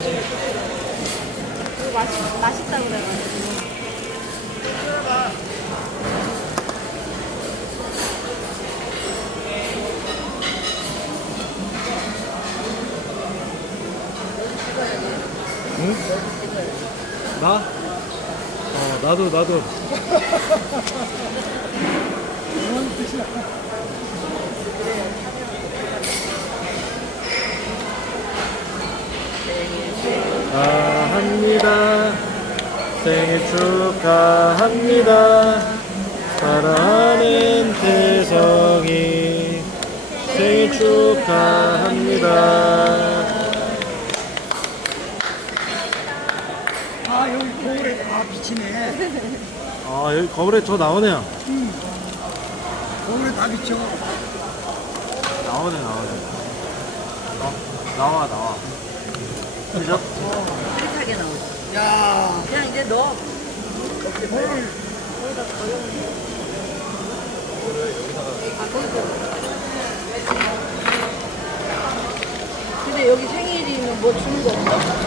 이거 맛있, 맛있다 그래가지고. 응? 나? 어, 나도, 나도. 축하합니다. 생일 축하합니다. 사랑하는 태성이 생일 축하합니다. 아 여기 거울에 아 비치네 아, 여기 거울에 저 나오네요. 거울에 다 비쳐 나오네, 나오네. 어, 나와, 나와. 그죠? 흐릿하게 나오지. 야 그냥 이제 넣어. 아. 근데 여기 생일이면 뭐 주는 거 없어?